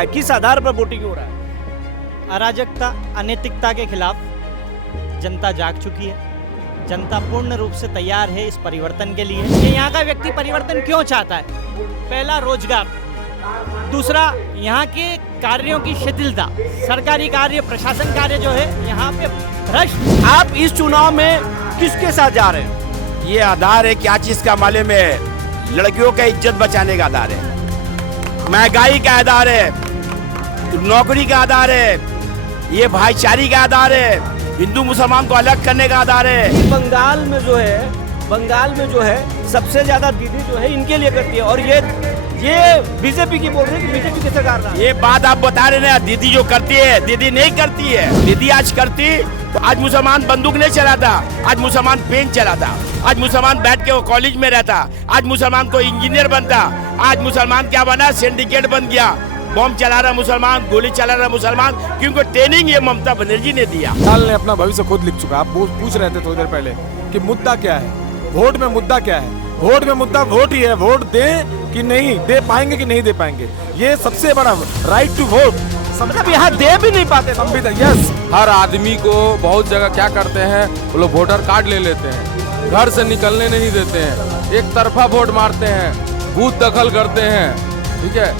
है, किस आधार पर वोटिंग हो रहा है? अराजकता, अनैतिकता के खिलाफ जनता जाग चुकी है। जनता पूर्ण रूप से तैयार है इस परिवर्तन के लिए कि यहाँ का व्यक्ति परिवर्तन क्यों चाहता है। पहला, रोजगार। दूसरा, यहाँ के कार्यों की शिथिलता, सरकारी कार्य, प्रशासन कार्य जो है यहाँ पे भ्रष्ट। आप इस चुनाव में किसके साथ जा रहे हैं? ये आधार है क्या चीज का मालूम है? लड़कियों का इज्जत बचाने का आधार है, महंगाई का आधार है, नौकरी का आधार है, ये भाईचारे का आधार है, हिंदू मुसलमान को अलग करने का आधार है। बंगाल में जो है सबसे ज्यादा दीदी जो है इनके लिए करती है, और ये बीजेपी की बोल रही है कि बीजेपी की सरकार रहा है। ये बात आप बता रहे ना, दीदी जो करती है, दीदी नहीं करती है। दीदी आज करती तो आज मुसलमान बंदूक नहीं चलाता, आज मुसलमान पेन चलाता, आज मुसलमान बैठ के वो कॉलेज में रहता, आज मुसलमान को इंजीनियर बनता, आज मुसलमान क्या बना, सिंडिकेट बन गया, बम चला रहा मुसलमान, गोली चला रहा मुसलमान, क्योंकि ट्रेनिंग ये ममता बनर्जी ने दिया। साल ने अपना भविष्य खुद लिख चुका। आप पूछ रहे थे थोड़ी देर पहले कि मुद्दा क्या है, वोट में मुद्दा क्या है। वोट में मुद्दा वोट ही है, वोट दें कि नहीं दे पाएंगे कि नहीं दे पाएंगे, ये सबसे बड़ा राइट टू वोट। मतलब यहाँ दे भी नहीं पाते संविधान। यस, हर आदमी को बहुत जगह क्या करते हैं, वो लोग वोटर कार्ड ले लेते हैं, घर से निकलने नहीं देते हैं, एक तरफा वोट मारते हैं, बूथ दखल करते हैं, ठीक है।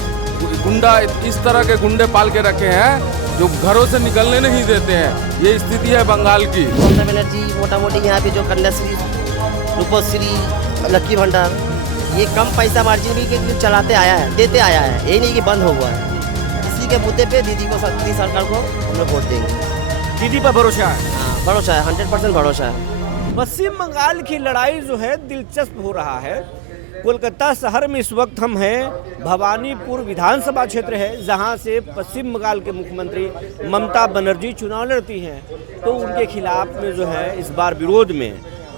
गुंडा, इस तरह के गुंडे पाल के रखे हैं जो घरों से निकलने नहीं देते हैं। ये स्थिति है बंगाल की। ममता बनर्जी मोटा-मोटी यहाँ पे जो कन्याश्री, रूपश्री, लक्की भंडार, ये कम पैसा मार्जिन भी के चलाते आया है, देते आया है, यही नहीं कि बंद हो गया है। इसी के मुद्दे पे दीदी सरकार को हम लोग वोट देंगे। दीदी पर भरोसा है? हाँ, भरोसा है, 100% भरोसा है। पश्चिम बंगाल की लड़ाई जो है दिलचस्प हो रहा है। कोलकाता शहर में इस वक्त हम हैं, भवानीपुर विधानसभा क्षेत्र है, जहां से पश्चिम बंगाल के मुख्यमंत्री ममता बनर्जी चुनाव लड़ती हैं। तो उनके खिलाफ में जो है इस बार विरोध में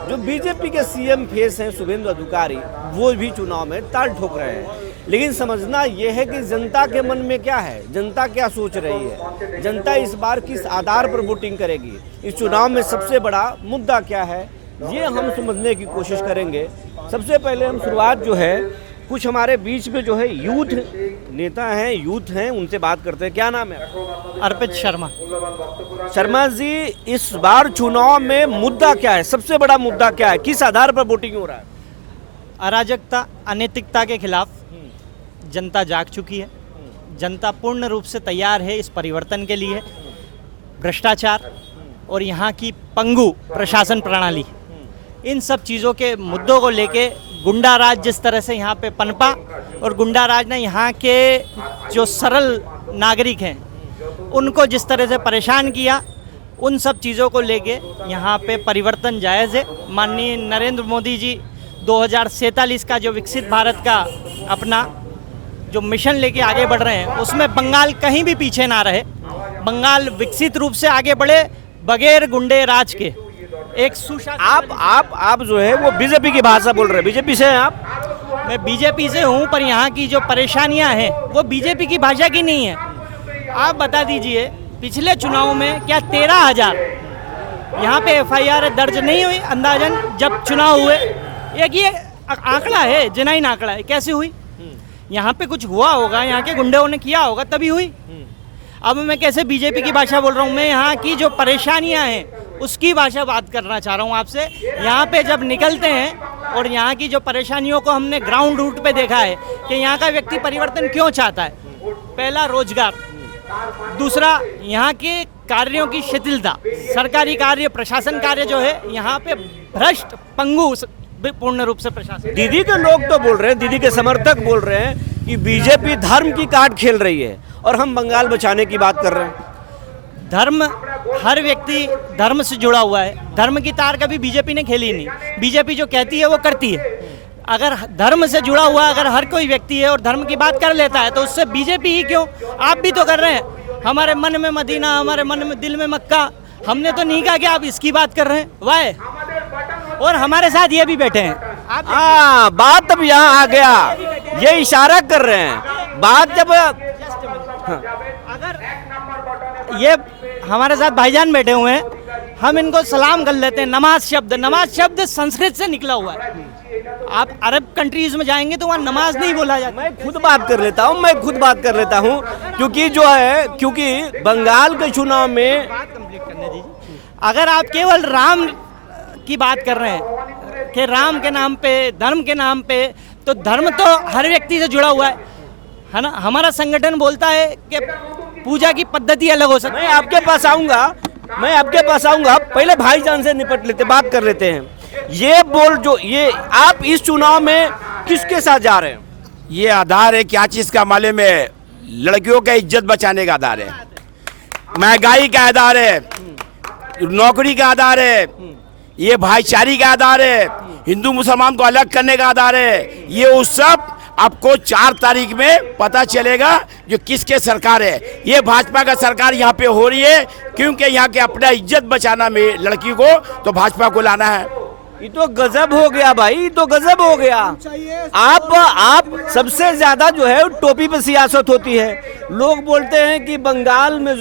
जो बीजेपी के सीएम फेस हैं शुभेंदु अधिकारी, वो भी चुनाव में ताल ठोक रहे हैं। लेकिन समझना यह है कि जनता के मन में क्या है, जनता क्या सोच रही है, जनता इस बार किस आधार पर वोटिंग करेगी, इस चुनाव में सबसे बड़ा मुद्दा क्या है, ये हम समझने की कोशिश करेंगे। सबसे पहले हम शुरुआत जो है, कुछ हमारे बीच में जो है यूथ नेता हैं, यूथ हैं, उनसे बात करते हैं। क्या नाम है? अर्पित शर्मा। शर्मा जी, इस बार चुनाव में मुद्दा क्या है, सबसे बड़ा मुद्दा क्या है, किस आधार पर वोटिंग हो रहा है? अराजकता, अनैतिकता के खिलाफ जनता जाग चुकी है। जनता पूर्ण रूप से तैयार है इस परिवर्तन के लिए। भ्रष्टाचार और यहाँ की पंगु प्रशासन प्रणाली, इन सब चीज़ों के मुद्दों को लेके गुंडा राज जिस तरह से यहाँ पे पनपा, और गुंडा राज ने यहाँ के जो सरल नागरिक हैं उनको जिस तरह से परेशान किया, उन सब चीज़ों को लेके यहाँ पे परिवर्तन जायज़ है। माननीय नरेंद्र मोदी जी 2047 का जो विकसित भारत का अपना जो मिशन लेके आगे बढ़ रहे हैं, उसमें बंगाल कहीं भी पीछे ना रहे। बंगाल विकसित रूप से आगे बढ़े बगैर गुंडे राज के। एक सुशासन। आप जो है वो बीजेपी की भाषा बोल रहे हैं, बीजेपी से हैं आप? मैं बीजेपी से हूं, पर यहाँ की जो परेशानियां हैं वो बीजेपी की भाषा की नहीं है। आप बता दीजिए, पिछले चुनाव में क्या 13,000 यहाँ पे FIR दर्ज नहीं हुई अंदाजन जब चुनाव हुए? एक ये आंकड़ा है, जेन्युइन आंकड़ा है, कैसे हुई? यहाँ पे कुछ हुआ होगा, यहाँ के गुंडों ने किया होगा तभी हुई। अब मैं कैसे बीजेपी की भाषा बोल रहा हूँ? मैं यहाँ की जो परेशानियाँ हैं उसकी भाषा बात करना चाह रहा हूँ आपसे। यहाँ पे जब निकलते हैं और यहाँ की जो परेशानियों को हमने ग्राउंड रूट पे देखा है कि यहाँ का व्यक्ति परिवर्तन क्यों चाहता है। पहला, रोजगार। दूसरा, यहाँ के कार्यों की शिथिलता, सरकारी कार्य, प्रशासन कार्य जो है यहाँ पे भ्रष्ट, पंगु पूर्ण रूप से प्रशासन। दीदी के लोग तो बोल रहे हैं, दीदी के समर्थक बोल रहे हैं कि बीजेपी धर्म की कार्ड खेल रही है और हम बंगाल बचाने की बात कर रहे हैं। धर्म, हर व्यक्ति धर्म से जुड़ा हुआ है। धर्म की तार कभी बीजेपी ने खेली नहीं। बीजेपी जो कहती है वो करती है। अगर धर्म से जुड़ा हुआ अगर हर कोई व्यक्ति है और धर्म की बात कर लेता है तो उससे बीजेपी ही क्यों, आप भी तो कर रहे हैं। हमारे मन में मदीना, हमारे मन में दिल में मक्का, हमने तो नहीं कहा कि आप इसकी बात कर रहे हैं। वाह, और हमारे साथ ये भी बैठे हैं। हाँ, बात अब यहाँ आ गया, ये इशारा कर रहे हैं। बात जब अगर ये हमारे साथ भाईजान बैठे हुए हैं, हम इनको सलाम कर लेते हैं। नमाज शब्द संस्कृत से निकला हुआ है। आप अरब कंट्रीज में जाएंगे तो वहाँ नमाज नहीं बोला जाता। मैं खुद बात कर लेता हूँ, क्योंकि जो है, क्योंकि बंगाल के चुनाव में अगर आप केवल राम की बात कर रहे हैं कि राम के नाम पे, धर्म के नाम पे, तो धर्म तो हर व्यक्ति से जुड़ा हुआ है ना। हमारा संगठन बोलता है कि पूजा की पद्धति अलग हो सकती है। मैं आपके पास आऊंगा, पहले भाईजान से बात कर लेते हैं। ये आप इस चुनाव में किसके साथ जा रहे हैं? ये आधार है क्या चीज का मालूम है? लड़कियों का इज्जत बचाने का आधार है, महंगाई का आधार है, नौकरी का आधार है, ये भाईचारे का आधार है, हिंदू मुसलमान को अलग करने का आधार है। ये उस सब आपको 4 तारीख में पता चलेगा जो किसके सरकार है। ये भाजपा का सरकार यहाँ पे हो रही है, क्योंकि यहाँ के अपना इज्जत बचाना में लड़की को तो भाजपा को लाना है। ये तो गजब हो गया भाई, ये तो गजब हो गया। आप सबसे ज्यादा जो है टोपी पे सियासत होती है। लोग बोलते हैं कि बंगाल में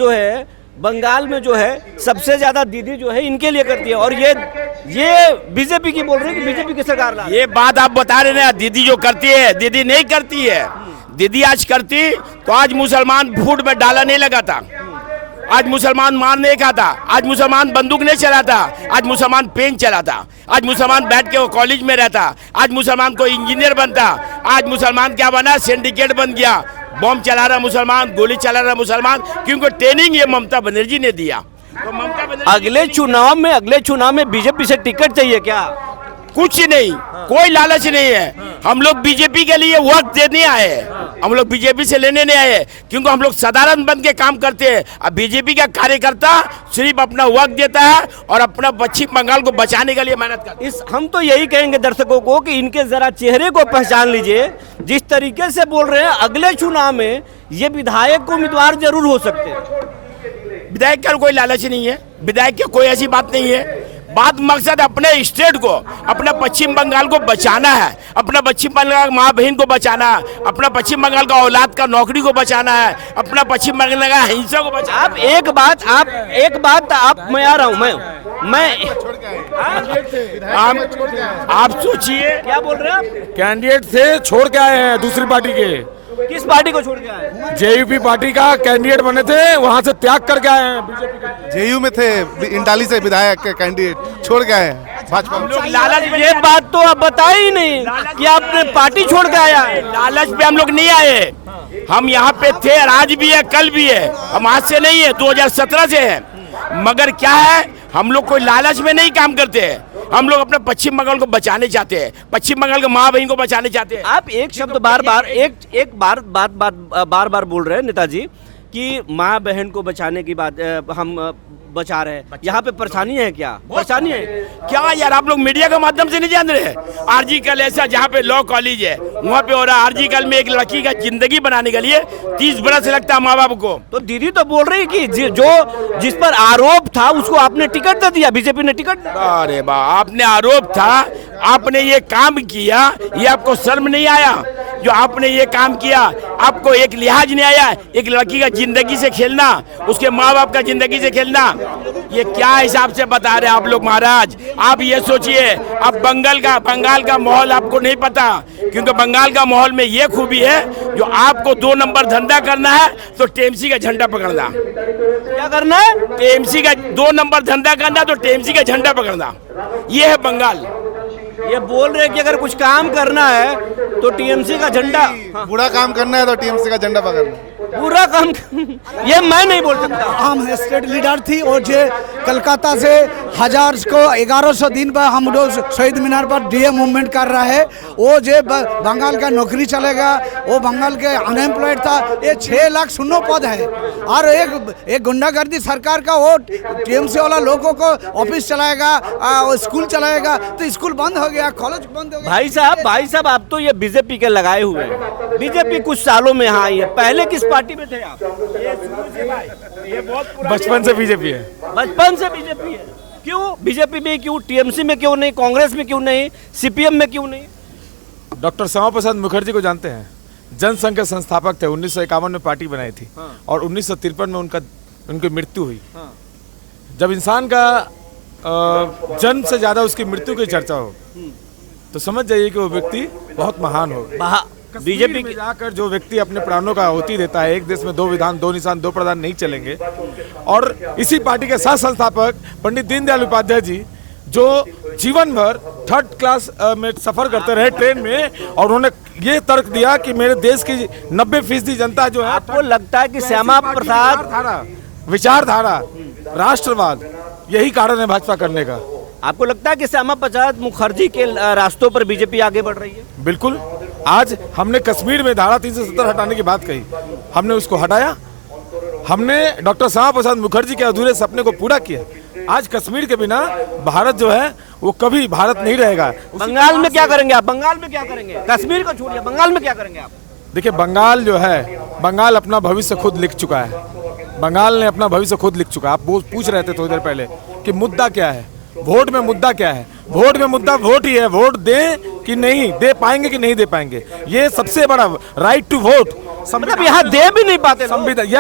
जो है सबसे ज्यादा दीदी जो है इनके लिए करती है, और ये बीजेपी की बोल रही है कि बीजेपी की सरकार ला रही है। ये बात आप बता रहे ना, दीदी जो करती है, दीदी नहीं करती है। दीदी आज करती तो आज मुसलमान फूट में डाला नहीं लगाता, आज मुसलमान मार नहीं खाता, आज मुसलमान बंदूक नहीं चलाता, आज मुसलमान पेन चलाता, आज मुसलमान बैठ के वो कॉलेज में रहता, आज मुसलमान को इंजीनियर बनता, आज मुसलमान क्या बना, सिंडिकेट बन गया, बम चला रहा मुसलमान, गोली चला रहा मुसलमान, क्योंकि ट्रेनिंग ये ममता बनर्जी ने दिया। तो ममता बनर्जी अगले चुनाव में बीजेपी से टिकट चाहिए क्या? कुछ नहीं, कोई लालच नहीं है। हम लोग बीजेपी के लिए वक्त देने आए हैं, हम लोग बीजेपी से लेने नहीं आए, क्योंकि हम लोग साधारण बन के काम करते हैं। अब बीजेपी का कार्यकर्ता सिर्फ अपना वक्त देता है और अपना पश्चिम बंगाल को बचाने के लिए मेहनत करता है। हम तो यही कहेंगे दर्शकों को कि इनके जरा चेहरे को पहचान लीजिए। जिस तरीके से बोल रहे हैं, अगले चुनाव में ये विधायक को उम्मीदवार जरूर हो सकते हैं। विधायक का कोई लालच नहीं है, विधायक की कोई ऐसी बात नहीं है। बात मकसद अपने स्टेट को, अपना पश्चिम बंगाल को बचाना है, अपना पश्चिम बंगाल का माँ बहन को बचाना है, अपना पश्चिम बंगाल का औलाद का नौकरी को बचाना है, अपना पश्चिम बंगाल का हिंसा को बचाना। मैं आ रहा हूँ, आप सोचिए क्या बोल रहे हैं आप? कैंडिडेट से छोड़ के आए हैं दूसरी पार्टी के। किस पार्टी को छोड़ के आए? जेयूपी पार्टी का कैंडिडेट बने थे, वहां से त्याग करके आए हैं बीजेपी का। जेयू में थे, इंटाली से विधायक के कैंडिडेट छोड़ के आए हैं भाजपा में। लोग लालच में, ये बात तो आप बताए ही नहीं कि आपने पार्टी छोड़ के आया है। लालच पे हम लोग नहीं आए, हम यहाँ पे थे, आज भी है, कल भी है, हम आज से नहीं है, 2017 से है। मगर क्या है, हम लोग कोई लालच में नहीं काम करते हैं, हम लोग अपने पश्चिम बंगाल को बचाने चाहते हैं, पश्चिम बंगाल के माँ बहन को बचाने चाहते हैं। आप एक शब्द बार बार बोल रहे हैं नेताजी कि माँ बहन को बचाने की बात हम बचा रहे हैं। यहाँ पे परेशानी है क्या? परेशानी है क्या यार? आप लोग मीडिया के माध्यम से नहीं जान रहे? आरजी कल ऐसा जहाँ पे लॉ कॉलेज है वहाँ पे हो रहा है, आरजी कल में एक लड़की का जिंदगी बनाने के लिए 30 बरस लगता है माँ बाप को। तो दीदी तो बोल रही कि जिस पर आरोप था उसको आपने टिकट दे दिया, बीजेपी ने टिकट। अरे बा, आपने आरोप था, आपने ये काम किया, ये आपको शर्म नहीं आया? जो आपने ये काम किया, आपको एक लिहाज नहीं आया? एक लड़की का जिंदगी से खेलना, उसके माँ बाप का जिंदगी से खेलना, ये क्या हिसाब से बता रहे हैं आप लोग महाराज? आप ये सोचिए, अब बंगाल का माहौल आपको नहीं पता, क्योंकि बंगाल का माहौल में ये खूबी है, जो आपको 2 नंबर धंधा करना है तो टीएमसी का झंडा पकड़ना। क्या करना है? टीएमसी का 2 नंबर धंधा करना तो टीएमसी का झंडा पकड़ना, ये है बंगाल। ये बोल रहे हैं कि अगर कुछ काम करना है तो टीएमसी का झंडा, बुरा काम करना है तो टीएमसी का झंडा पकड़ना। पूरा काम ये मैं नहीं बोल सकता। हम स्टेट लीडर थी और जो कलकत्ता से 1100 दिन पर हम लोग शहीद मीनार पर डीए मूवमेंट कर रहा है। वो जो बंगाल का नौकरी चलेगा, वो बंगाल के अनएम्प्लॉयड था, ये 6 लाख शून्य पद है। और एक गुंडागर्दी सरकार का, वो टीएमसी वाला लोगों को ऑफिस चलाएगा, स्कूल चलाएगा, तो स्कूल बंद हो गया, कॉलेज बंद हो गया। भाई साहब आप तो ये बीजेपी के लगाए हुए हैं। बीजेपी कुछ सालों में यहाँ आई है, पहले किस पार्टी में थे आप? बचपन से बीजेपी है। बचपन से बीजेपी है। क्यों बीजेपी में? क्यों टीएमसी में? क्यों नहीं कांग्रेस में? क्यों नहीं सीपीएम में? क्यों नहीं? डॉक्टर श्यामा प्रसाद मुखर्जी को जानते हैं? जनसंघ के संस्थापक थे, 1951 में पार्टी बनाई थी। हाँ। और 1953 में उनकी मृत्यु हुई। हाँ। जब इंसान का जन्म से ज्यादा उसकी मृत्यु की चर्चा हो तो समझ जाइए कि वो व्यक्ति बहुत महान होगा। बीजेपी बीजेपी में जाकर जो व्यक्ति अपने प्राणों का आहुति देता है, एक देश में 2 विधान 2 निशान 2 प्रधान नहीं चलेंगे। और इसी पार्टी के सह संस्थापक पंडित दीनदयाल उपाध्याय जी, जो जीवन भर 3rd क्लास में सफर करते रहे ट्रेन में, और उन्होंने ये तर्क दिया कि मेरे देश की 90% जनता जो है, आपको लगता है कि श्यामा प्रसाद विचारधारा राष्ट्रवाद यही कारण है भाजपा करने का? आपको लगता है कि श्यामा प्रसाद मुखर्जी के रास्तों पर बीजेपी आगे बढ़ रही है? बिल्कुल। आज हमने कश्मीर में धारा 370 हटाने की बात कही, हमने उसको हटाया। हमने डॉक्टर श्यामा प्रसाद मुखर्जी के अधूरे सपने को पूरा किया। आज कश्मीर के बिना भारत जो है वो कभी भारत नहीं रहेगा। बंगाल में क्या करेंगे आप? बंगाल में क्या करेंगे? कश्मीर को छोड़िए, बंगाल में क्या करेंगे आप? देखिए, बंगाल जो है, बंगाल अपना भविष्य खुद लिख चुका है। बंगाल ने अपना भविष्य खुद लिख चुका है। आप पूछ रहे थे थोड़ी देर पहले कि मुद्दा क्या है, वोट में मुद्दा क्या है? वोट में मुद्दा वोट ही है। वोट दें कि नहीं दे पाएंगे कि नहीं दे पाएंगे, ये सबसे बड़ा राइट टू वोट। मतलब यहाँ दे भी नहीं पाते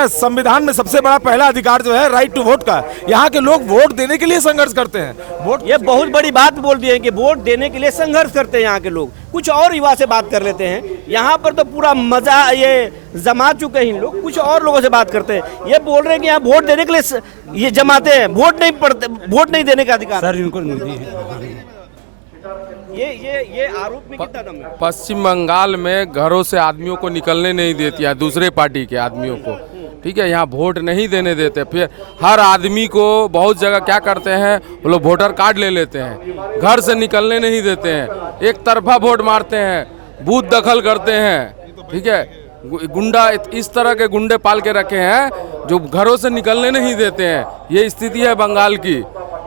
संविधान में सबसे बड़ा पहला अधिकार जो है राइट टू वोट का। यहाँ के लोग वोट देने के लिए संघर्ष करते हैं। वोट, ये बहुत बड़ी बात बोल दी है कि वोट देने के लिए संघर्ष करते हैं यहाँ के लोग। कुछ और युवा से बात कर लेते हैं। यहाँ पर तो पूरा मजा ये जमा चुके हैं लोग। कुछ और लोगों से बात करते हैं। ये बोल रहे हैं कि यहाँ वोट देने के लिए ये जमाते हैं, वोट नहीं पड़ते, वोट नहीं देने का अधिकार। सर इनको नहीं है। ये आरोप में कितना दम है? पश्चिम बंगाल में घरों से आदमियों को निकलने नहीं देती है, दूसरे पार्टी के आदमियों को, ठीक है। यहाँ वोट नहीं देने देते। फिर हर आदमी को बहुत जगह क्या करते हैं, वो लोग वोटर कार्ड ले लेते हैं, घर से निकलने नहीं देते हैं, एक तरफा वोट मारते हैं, बूथ दखल करते हैं, ठीक है। गुंडा, इस तरह के गुंडे पाल के रखे हैं जो घरों से निकलने नहीं देते हैं। ये स्थिति है बंगाल की,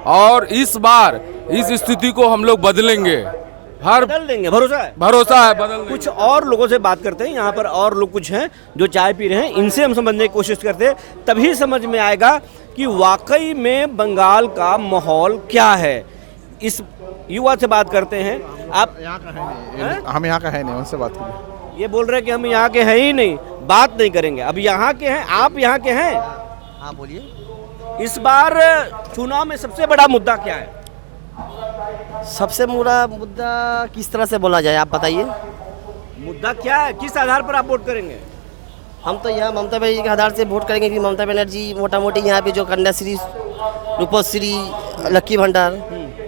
और इस बार इस स्थिति को हम लोग बदलेंगे। बदल देंगे, भरोसा है? भरोसा है, बदल देंगे। कुछ और लोगों से बात करते हैं। यहाँ पर और लोग कुछ हैं जो चाय पी रहे हैं, इनसे हम समझने की कोशिश करते हैं, तभी समझ में आएगा कि वाकई में बंगाल का माहौल क्या है। इस युवा से बात करते हैं। आप यहाँ का है? हम यहाँ का है नहीं, उनसे बात करिए। ये बोल रहे हैं कि हम यहाँ के हैं ही नहीं, बात नहीं करेंगे। अब यहाँ के हैं, आप यहाँ के हैं? हाँ बोलिए। इस बार चुनाव में सबसे बड़ा मुद्दा क्या है? सबसे बड़ा मुद्दा किस तरह से बोला जाए, आप बताइए। मुद्दा क्या है? किस आधार पर आप वोट करेंगे? हम तो यहाँ ममता बनर्जी के आधार से वोट करेंगे कि ममता बनर्जी मोटा मोटी यहाँ पे जो कन्याश्री, रूपश्री, लक्की भंडार,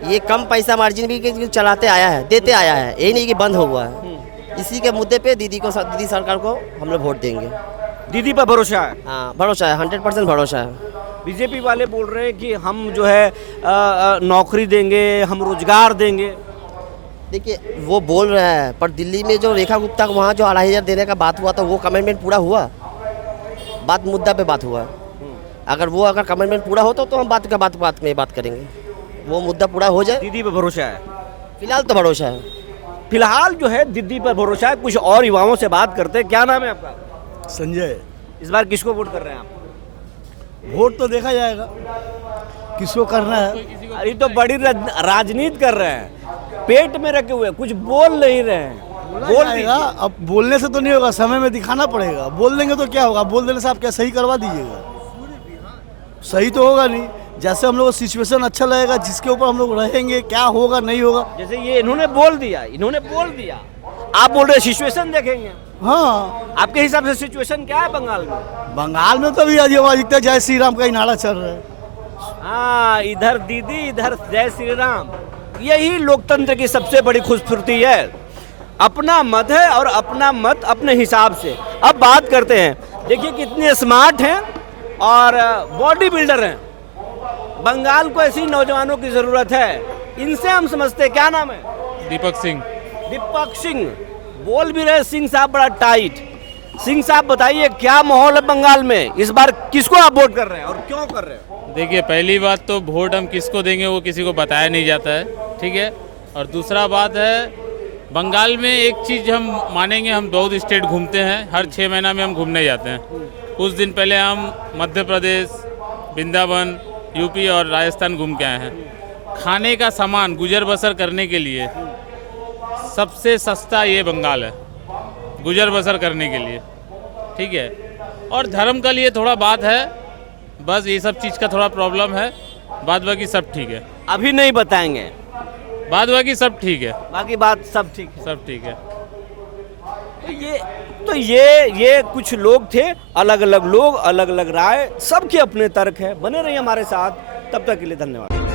ये कम पैसा मार्जिन भी चलाते आया है, देते आया है, यही नहीं कि बंद हुआ है। इसी के मुद्दे पे दीदी सरकार को हम लोग वोट देंगे। दीदी पर भरोसा है? हाँ भरोसा है, 100% भरोसा है। बीजेपी वाले बोल रहे हैं कि हम जो है नौकरी देंगे, हम रोजगार देंगे। देखिए वो बोल रहे हैं, पर दिल्ली में जो रेखा गुप्ता को वहाँ जो 2,500 देने का बात हुआ था, वो कमिटमेंट पूरा हुआ? बात मुद्दा पे बात हुआ। अगर कमिटमेंट पूरा होता तो हम बात में बात करेंगे। वो मुद्दा पूरा हो जाए। दीदी पर भरोसा है? फिलहाल तो भरोसा है। फिलहाल जो है दीदी पर भरोसा है। कुछ और युवाओं से बात करते हैं। क्या नाम है आपका? संजय। इस बार किसको वोट कर रहे हैं आप? वोट तो देखा जाएगा किसको करना है। अरे तो बड़ी राजनीति कर रहे हैं, पेट में रखे हुए, कुछ बोल नहीं रहे हैं। बोल जाएगा, अब बोलने से तो नहीं होगा, समय में दिखाना पड़ेगा। बोल देंगे तो क्या होगा? बोल देने से आप क्या सही करवा दीजिएगा? सही तो होगा नहीं। जैसे हम लोग को सिचुएशन अच्छा लगेगा, जिसके ऊपर हम लोग रहेंगे, क्या होगा नहीं होगा। जैसे ये इन्होंने बोल दिया, आप बोल रहे सिचुएशन देखेंगे। हाँ, आपके हिसाब से सिचुएशन क्या है बंगाल में? बंगाल में तो भी अधिकतर जय श्री राम का ही नारा चल रहा है। हाँ, इधर दीदी, इधर जय श्री राम। यही लोकतंत्र की सबसे बड़ी खूबसूरती है। अपना मत है और अपना मत अपने हिसाब से। अब बात करते हैं, देखिए कितने स्मार्ट हैं और बॉडी बिल्डर हैं। बंगाल को ऐसी नौजवानों की जरूरत है। इनसे हम समझते हैं। क्या नाम है? दीपक सिंह। दीपक सिंह बोल भी रहे, सिंह साहब बड़ा टाइट। सिंह साहब बताइए क्या माहौल है बंगाल में? इस बार किसको आप वोट कर रहे हैं और क्यों कर रहे हैं? देखिए, पहली बात तो वोट हम किसको देंगे वो किसी को बताया नहीं जाता है, ठीक है। और दूसरा बात है, बंगाल में एक चीज़ हम मानेंगे, हम बहुत स्टेट घूमते हैं, हर 6 महीना में हम घूमने जाते हैं। कुछ दिन पहले हम मध्य प्रदेश, वृंदावन, यूपी और राजस्थान घूम के आए हैं। खाने का सामान गुजर बसर करने के लिए सबसे सस्ता ये बंगाल है, गुजर बसर करने के लिए, ठीक है। और धर्म का लिए थोड़ा बात है, बस ये सब चीज़ का थोड़ा प्रॉब्लम है, बाद बाकी सब ठीक है। अभी नहीं बताएंगे, बाद बाकी सब ठीक है, बाकी बात सब ठीक है। सब ठीक है। तो ये कुछ लोग थे, अलग अलग लोग, अलग अलग राय, सबके अपने तर्क है। बने रहिए हमारे साथ, तब तक के लिए धन्यवाद।